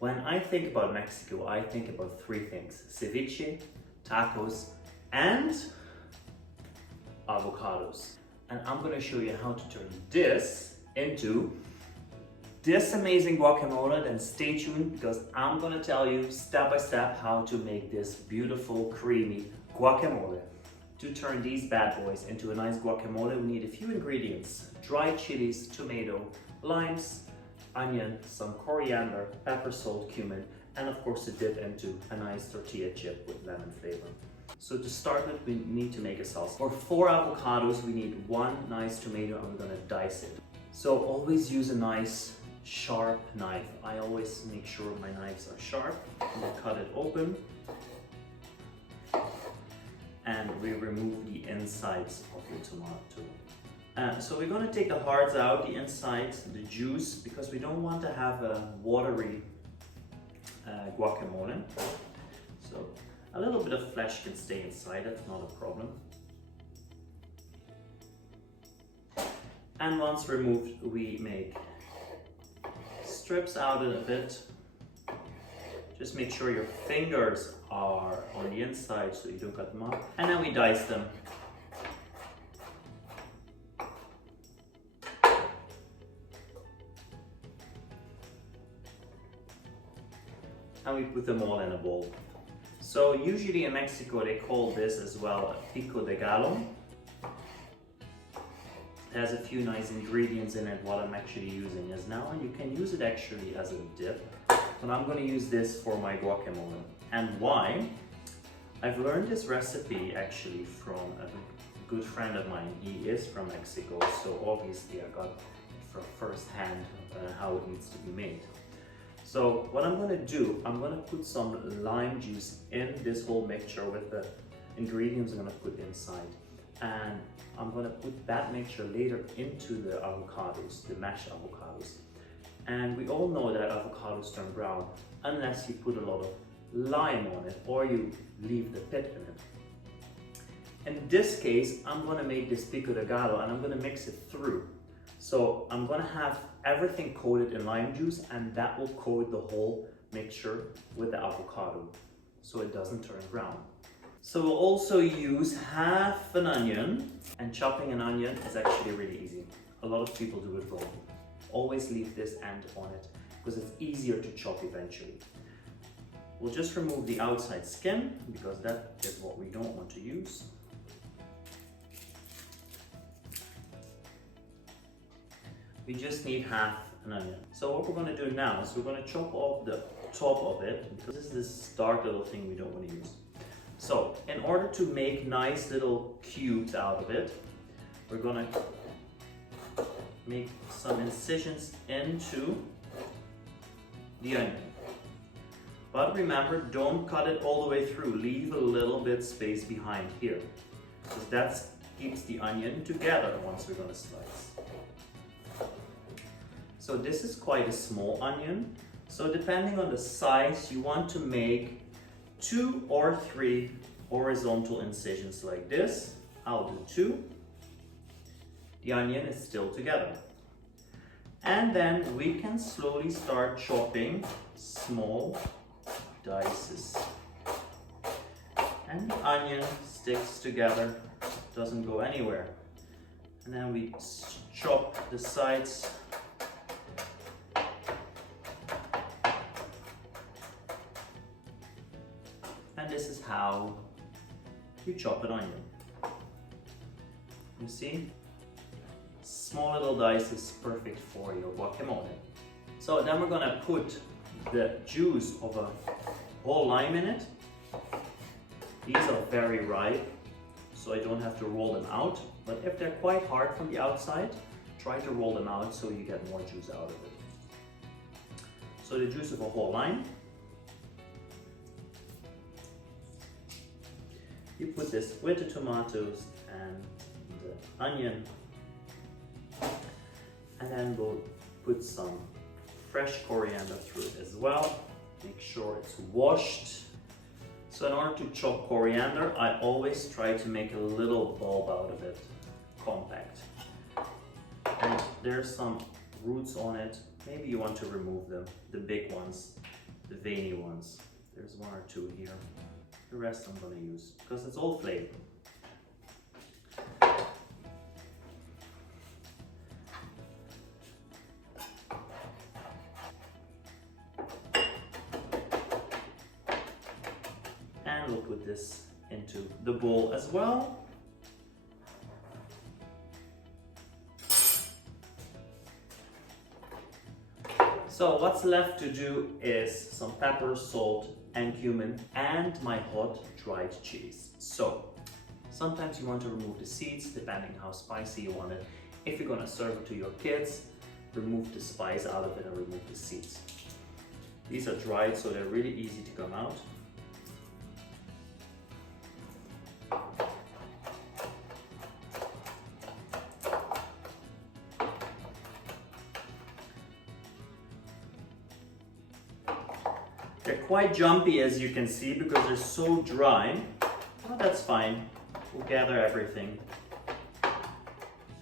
When I think about Mexico, I think about three things: ceviche, tacos, and avocados. And I'm gonna show you how to turn this into this amazing guacamole. Then stay tuned, because I'm gonna tell you step by step how to make this beautiful, creamy guacamole. To turn these bad boys into a nice guacamole, we need a few ingredients: dried chilies, tomato, limes, onion, some coriander, pepper, salt, cumin, and of course to dip into a nice tortilla chip with lemon flavor. So to start with, we need to make a sauce. For 4 avocados, we need 1 nice tomato, and we're gonna dice it. So always use a nice sharp knife. I always make sure my knives are sharp. We cut it open, and we remove the insides of the tomato. So we're going to take the hearts out, the insides, the juice, because we don't want to have a watery guacamole. So a little bit of flesh can stay inside, that's not a problem. And once removed, we make strips out of it. Just make sure your fingers are on the inside so you don't cut them off. And then we dice them. And we put them all in a bowl. So usually in Mexico they call this as well a Pico de Gallo. It has a few nice ingredients in it. What I'm actually using is now, and you can use it actually as a dip, but I'm going to use this for my guacamole. And why? I've learned this recipe actually from a good friend of mine. He is from Mexico, so obviously I got it from first hand how it needs to be made. So what I'm going to do, I'm going to put some lime juice in this whole mixture with the ingredients I'm going to put inside. And I'm going to put that mixture later into the avocados, the mashed avocados. And we all know that avocados turn brown unless you put a lot of lime on it or you leave the pit in it. In this case, I'm going to make this pico de gallo and I'm going to mix it through. So I'm going to have everything coated in lime juice, and that will coat the whole mixture with the avocado so it doesn't turn brown. So we'll also use half an onion, and chopping an onion is actually really easy. A lot of people do it wrong. Always leave this end on it because it's easier to chop eventually. We'll just remove the outside skin because that is what we don't want to use. We just need half an onion. So what we're going to do now is we're going to chop off the top of it, because this is this dark little thing we don't want to use. So in order to make nice little cubes out of it, we're going to make some incisions into the onion. But remember, don't cut it all the way through. Leave a little bit space behind here, because that keeps the onion together once we're going to slice. So this is quite a small onion. So depending on the size, you want to make 2 or 3 horizontal incisions like this. I'll do 2. The onion is still together. And then we can slowly start chopping small dices. And the onion sticks together, doesn't go anywhere. And then we chop the sides. And this is how you chop an onion. You see? Small little dice is perfect for your guacamole. So then we're gonna put the juice of a whole lime in it. These are very ripe, so I don't have to roll them out. But if they're quite hard from the outside, try to roll them out so you get more juice out of it. So the juice of a whole lime. You put this with the tomatoes and the onion, and then we'll put some fresh coriander through it as well. Make sure it's washed. So in order to chop coriander, I always try to make a little bulb out of it, compact. And there's some roots on it. Maybe you want to remove them, the big ones. the veiny ones. There's 1 or 2 here. The rest I'm gonna use because it's all flavor. And we'll put this into the bowl as well. So what's left to do is some pepper, salt, and cumin, and my hot dried cheese. So sometimes you want to remove the seeds depending how spicy you want it. If you're gonna serve it to your kids, remove the spice out of it and remove the seeds. These are dried, so they're really easy to come out. They're quite jumpy, as you can see, because they're so dry. Well, that's fine. We'll gather everything.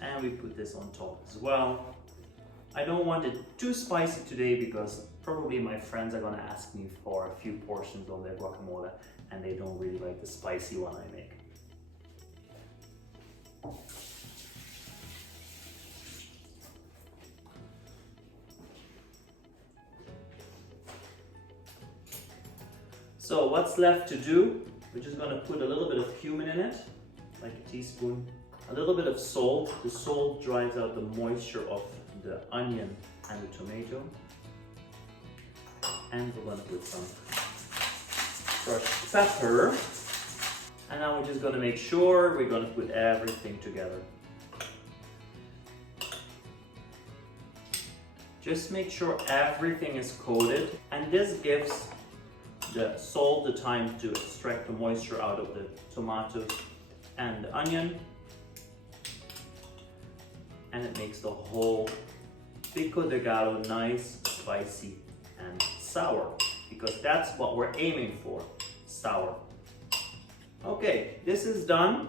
And we put this on top as well. I don't want it too spicy today because probably my friends are gonna ask me for a few portions of their guacamole and they don't really like the spicy one I make. So what's left to do? We're just gonna put a little bit of cumin in it, like a teaspoon. A little bit of salt. The salt drives out the moisture of the onion and the tomato. And we're gonna put some crushed pepper. And now we're just gonna make sure we're gonna put everything together. Just make sure everything is coated, and this gives the salt the time to extract the moisture out of the tomatoes and the onion, and it makes the whole Pico de Gallo nice, spicy and sour, because that's what we're aiming for, sour. Okay, this is done,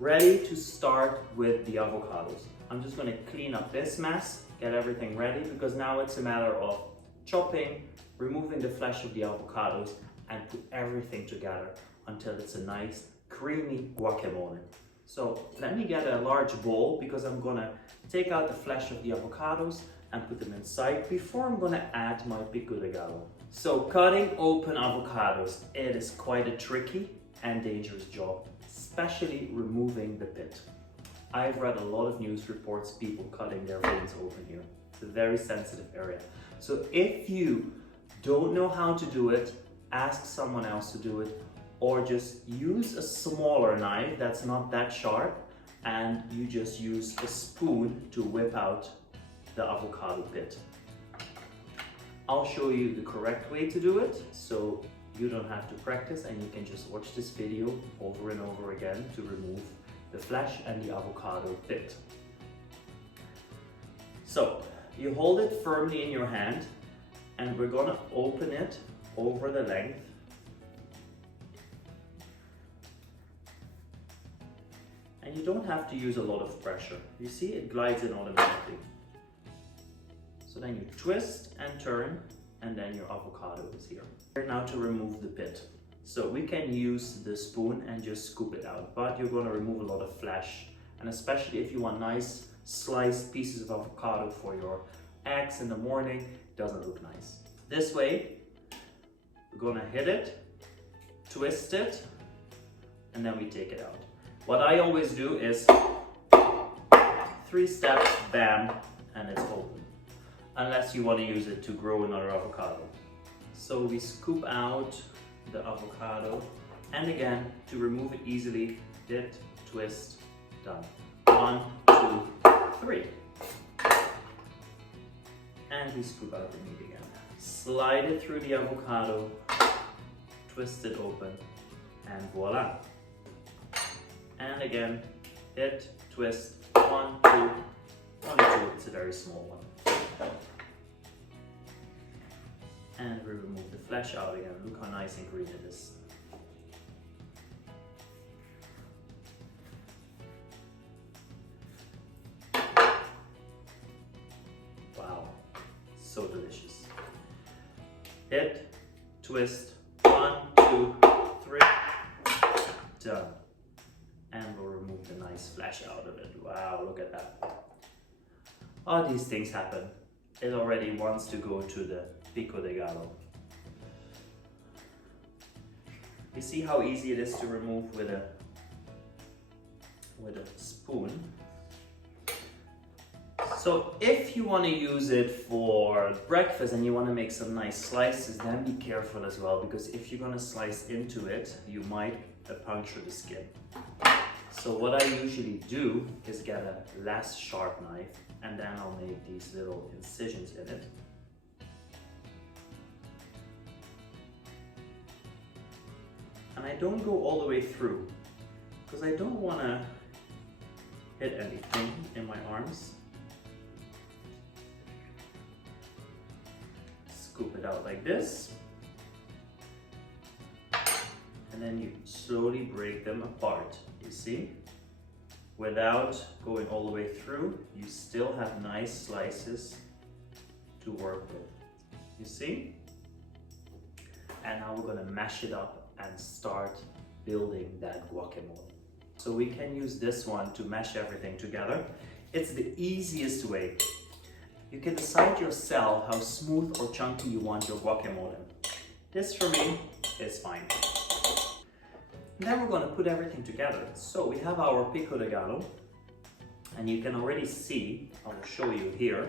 ready to start with the avocados. I'm just going to clean up this mess, get everything ready, because now it's a matter of chopping, removing the flesh of the avocados, and put everything together until it's a nice creamy guacamole. So let me get a large bowl, because I'm gonna take out the flesh of the avocados and put them inside before I'm gonna add my Pico de Gallo. So cutting open avocados, it is quite a tricky and dangerous job, especially removing the pit. I've read a lot of news reports, people cutting their veins open here. It's a very sensitive area. So if you don't know how to do it, ask someone else to do it, or just use a smaller knife that's not that sharp, and you just use a spoon to whip out the avocado pit. I'll show you the correct way to do it, so you don't have to practice and you can just watch this video over and over again to remove the flesh and the avocado pit. So you hold it firmly in your hand, and we're gonna open it over the length. And you don't have to use a lot of pressure. You see, it glides in automatically. So then you twist and turn, and then your avocado is here. Now to remove the pit. So we can use the spoon and just scoop it out, but you're gonna remove a lot of flesh. And especially if you want nice sliced pieces of avocado for your eggs in the morning, doesn't look nice. This way, we're gonna hit it, twist it, and then we take it out. What I always do is 3 steps, bam, and it's open. Unless you want to use it to grow another avocado. So we scoop out the avocado, and again, to remove it easily, hit, twist, done. 1, 2, 3. And we scoop out the meat again. Slide it through the avocado, twist it open, and voila. And again, hit, twist, 1, 2, 1, 2, it's a very small one. And we remove the flesh out again. Look how nice and green it is. Wow, so delicious. hit, twist, 1, 2, 3, done. And we'll remove the nice flesh out of it. Wow, look at that. All these things happen. It already wants to go to the Pico de Gallo. You see how easy it is to remove with a spoon. So if you want to use it for breakfast and you want to make some nice slices, then be careful as well, because if you're going to slice into it, you might puncture the skin. So what I usually do is get a less sharp knife, and then I'll make these little incisions in it. And I don't go all the way through, because I don't want to hit anything in my arms. Scoop it out like this. And then you slowly break them apart, you see? Without going all the way through, you still have nice slices to work with, you see? And now we're gonna mash it up and start building that guacamole. So we can use this one to mash everything together. It's the easiest way. You can decide yourself how smooth or chunky you want your guacamole. This for me is fine. And then we're going to put everything together. So we have our Pico de Gallo, and you can already see, I'll show you here,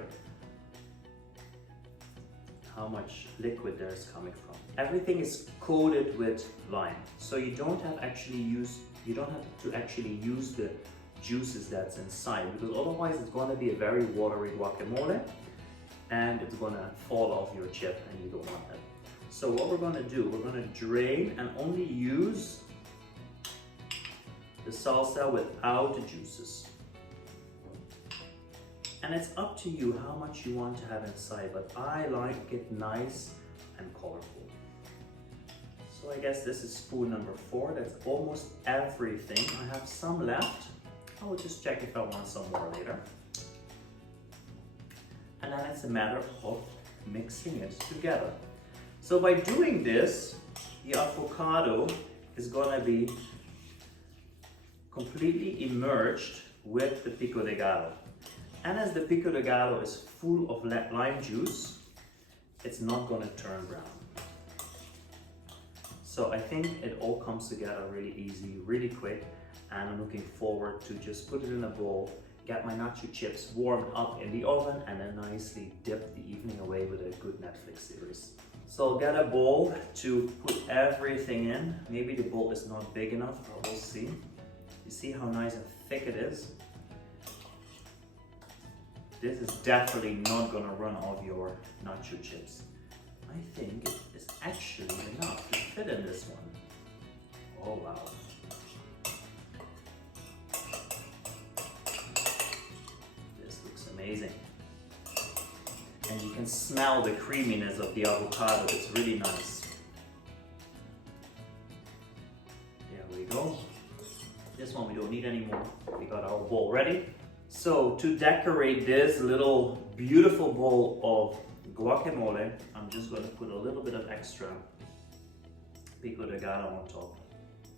how much liquid there's coming from. Everything is coated with lime, so you don't have to actually use the juices that's inside, because otherwise it's going to be a very watery guacamole and it's going to fall off your chip, and you don't want that. So what we're going to do, we're going to drain and only use the salsa without the juices. And it's up to you how much you want to have inside, but I like it nice and colorful. So I guess this is spoon number 4. That's almost everything. I have some left. I will just check if I want some more later. And then it's a matter of mixing it together. So by doing this, the avocado is gonna be completely immersed with the Pico de Gallo. And as the Pico de Gallo is full of lime juice, it's not gonna turn brown. So I think it all comes together really easy, really quick, and I'm looking forward to just put it in a bowl, get my nacho chips warmed up in the oven, and then nicely dip the evening away with a good Netflix series. So I'll get a bowl to put everything in. Maybe the bowl is not big enough, but we'll see. You see how nice and thick it is? This is definitely not gonna run off your nacho chips. I think it is actually enough to fit in this one. Oh wow. This looks amazing. And you can smell the creaminess of the avocado, it's really nice. There we go. This one we don't need anymore. We got our bowl ready. So to decorate this little beautiful bowl of guacamole, I'm just going to put a little bit of extra Pico de Gallo on top,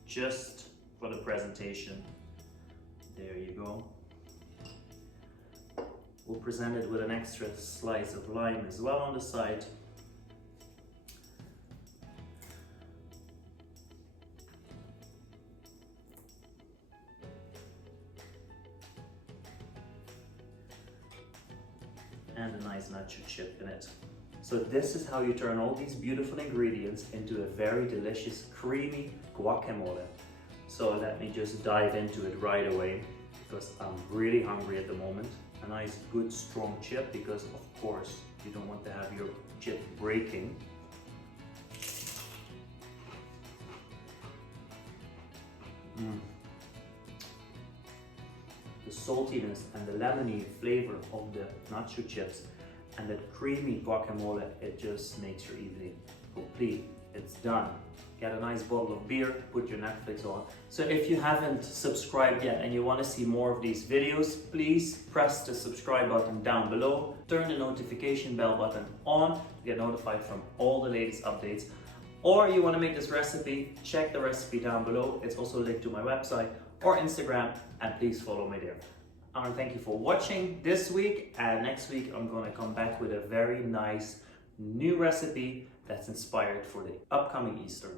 just for the presentation. There you go. We'll present it with an extra slice of lime as well on the side. And a nice nacho chip in it. So this is how you turn all these beautiful ingredients into a very delicious, creamy guacamole. So let me just dive into it right away, because I'm really hungry at the moment. A nice, good, strong chip, because of course you don't want to have your chip breaking. The saltiness and the lemony flavor of the nacho chips and that creamy guacamole, it just makes your evening complete. It's done. Get a nice bottle of beer, put your Netflix on. So if you haven't subscribed yet and you want to see more of these videos, please press the subscribe button down below. Turn the notification bell button on to get notified from all the latest updates. Or you want to make this recipe, check the recipe down below. It's also linked to my website or Instagram, and please follow me there. I want to thank you for watching this week, and next week I'm going to come back with a very nice new recipe that's inspired for the upcoming Easter.